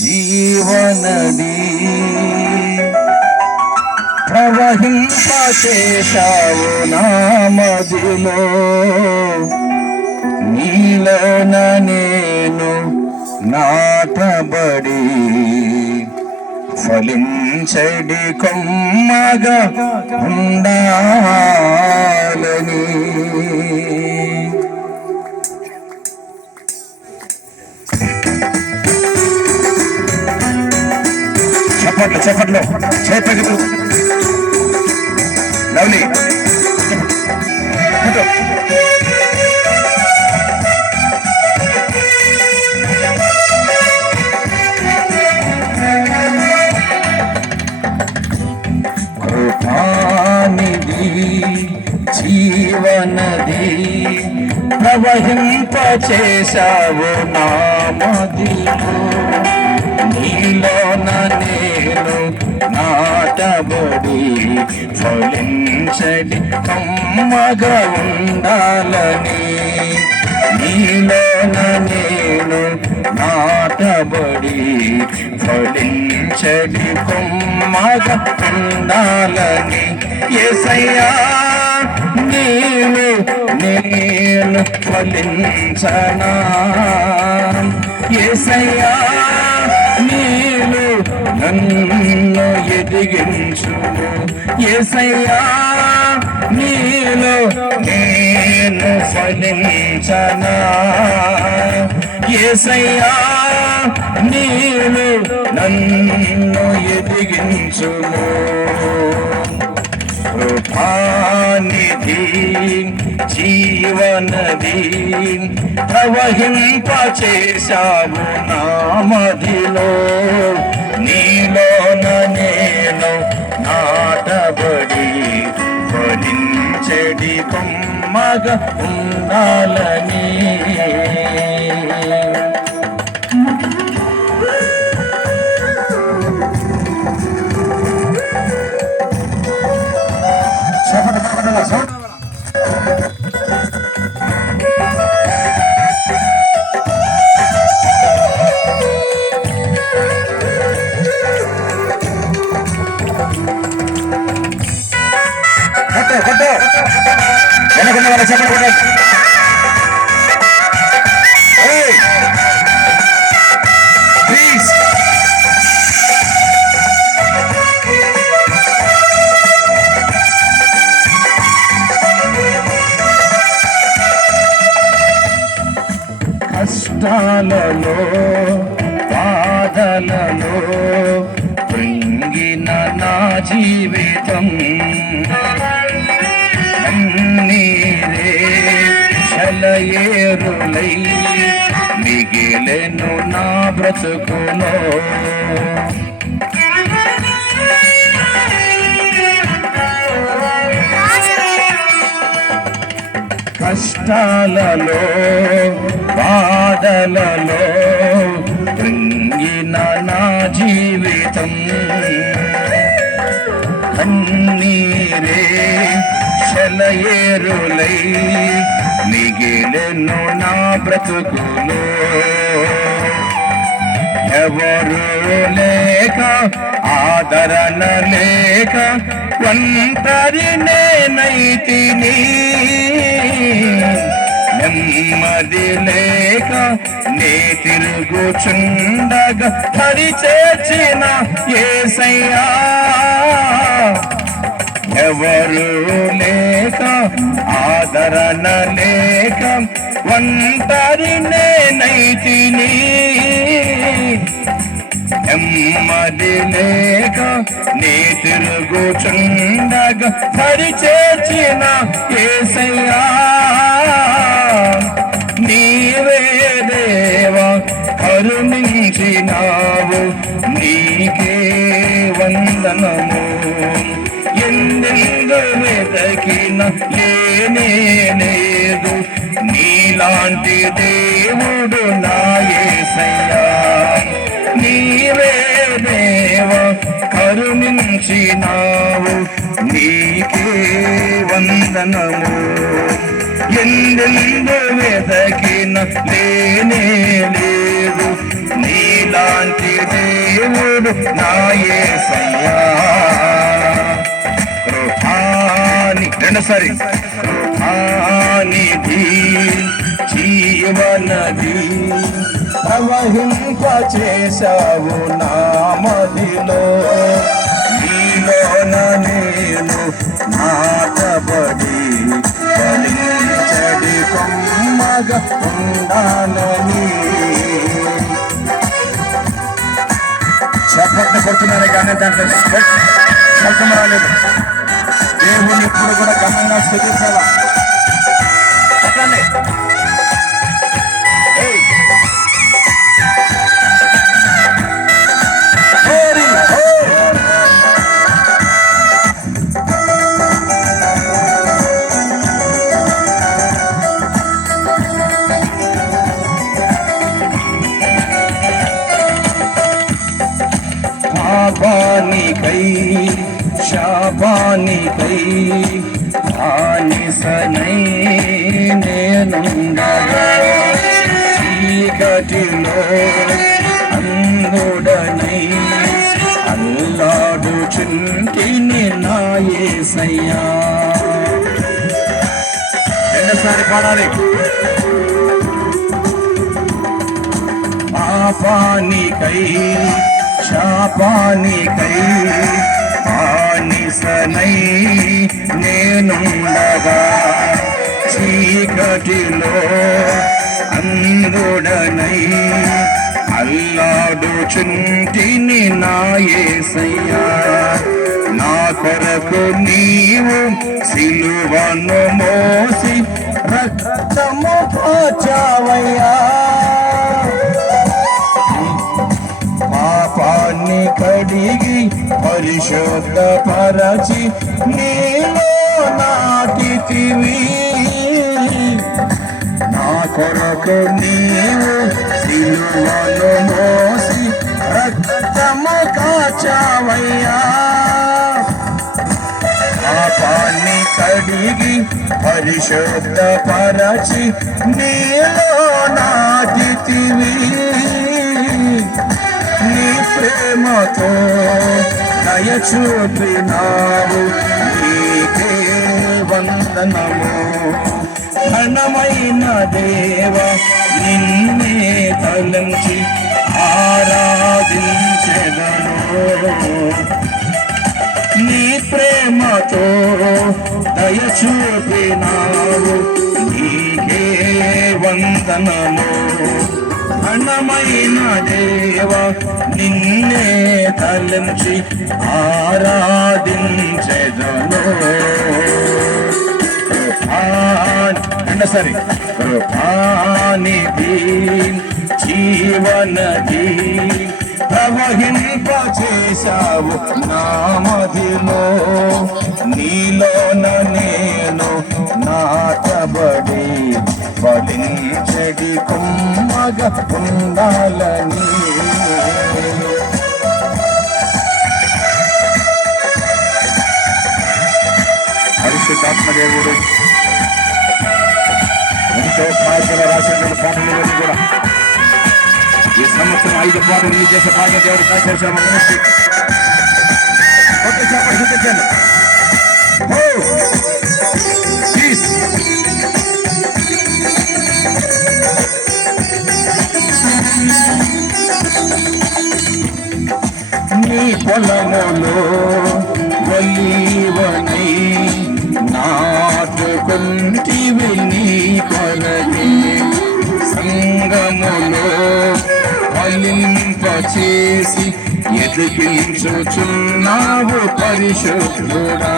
జీవనది ప్రవహింపచేశావు నా మదిలో, నీలోన నేను నాటబడి ఫలించడి కొమ్మగా ఉండాలని. చప్పట్లు చేపలు లవ్లీ కృపానిధి జీవనది ప్రవహింపచేశావు నా మదిలో, నీలోన నేను నాటబడి ఫలించడి కొమ్మగా ఉండాలని. నీలోన నేను నాటబడి ఫలించడి కొమ్మగా ఉండాలని. యేసయ్యా నీవు నేను ఫలించనా, యేసయ్యా నీవు నన్ను ఎదిగించు, యేసయ్యా నీలో నేను ఫలించనా, యేసయ్యా నీలో నన్ను ఎదిగించుము. కృపానిధి జీవనది ప్రవహింపచేశావు నా మదిలో, నీలోన నేను నాటబడి ఫలించడి కొమ్మగా ఉండాలని. వెనకున్న వాళ్ళ చెప్పండి ప్లీజ్. కష్టాలలో బాధలలో కృంగిన నా జీవితం నీరే శలయేరులై మిగిలెను నా బ్రతుకులో. కష్టాలలో బాధలలో కృంగిన నా జీవితం కన్నీరే శలయేరులై మిగిలెను నా బ్రతుకులో. ఎవరు లేక ఆదరణ లేక ఒంటరి నేనైతిని, నెమ్మది లేక నే తిరుగుచుండగా హరి చేర్చిన యేసయ్యా. ఎవరు లేక ఆదరణ లేక ఒంటరి నేనైతిని, నెమ్మది లేక నీ తిరుగుచుండగా హరి చేర్చిన యేసయ్యా. నీవే దేవా కరుణించినావు, నీకే వందనము. ఎందెందు వెతకిన లేనే లేదు, నీలాంటి దేవుడు నా యేసయ్యా. నీవే దేవా కరుణించినావు, నీకే వందనము. ఎందెందు వెతకిన లేనే నేడు నా యేసయ్యా. కృపాని రెండోసారి కృపానిధి జీవనది ప్రవహింప చేశావు నా మదిలో. నీలోన నేను నాటబడి ఫలించడి కొమ్మగా ఉండాలని. చప్పట్లు కొడుతున్నారే కానీ దాంట్లో శబ్దం రాలేదు. దేవుని ఎప్పుడు కూడా ఘనంగా స్థుతించాలా. పాపానికై శాపానికై బానిసనై నేనుండగా చీకటిలో అంధుడనై అల్లాడుచుంటిని నా యేసయ్యా. రెండోసారి పాడాలి. పాపానికై శాపానికై బానిసనై నేనుండగా చీకటిలో అంధుడనై అల్లాడుచుంటిని నా యేసయ్యా. నా కొరకు నీవు సిలువను మోసి రక్తము పోచావయ్యా. పాపాన్ని కడిగి పరిశుద్ధపరచి నీలో నాటితివి. నా కొరకు నీవు సిలువను మోసి రక్తము కాచావయ్యా. పాపాన్ని కడిగి పరిశుద్ధపరచి నీలో నాటితివి. నీ ప్రేమతో దయ చూపినావు, నీకే వందనము. ఘనమైన దేవ నిన్నే తలంచి ఆరాధించెదను. నీ ప్రేమతో దయ చూపినావు, నీకే వందనము. ఘనమైన దేవ నిన్నే తలంచి ఆరాధించెదను. రెండోసారి కృపానిధి జీవనది ప్రవహింప చేశావు నా మదిలో. నీలోన నేను నాటబడి ఫలించడి కొమ్మగా ఉండాలని. పరిశుద్ధాత్మదేవుడు ఎంతో ప్రార్థన రాసిన పాటలు కూడా ఈ సంవత్సరం 5 పాటలు రిలీజ్ చేసే భాగ్య దేవుడు కాచేసాము. చూపించండి. నీ పొలములో ఒలీవనై నాటుకుంటివి నీ కొలది. సంగములో ఫలింపచేసి ఎదిగించుచున్నావు పరిశుద్ధుడా.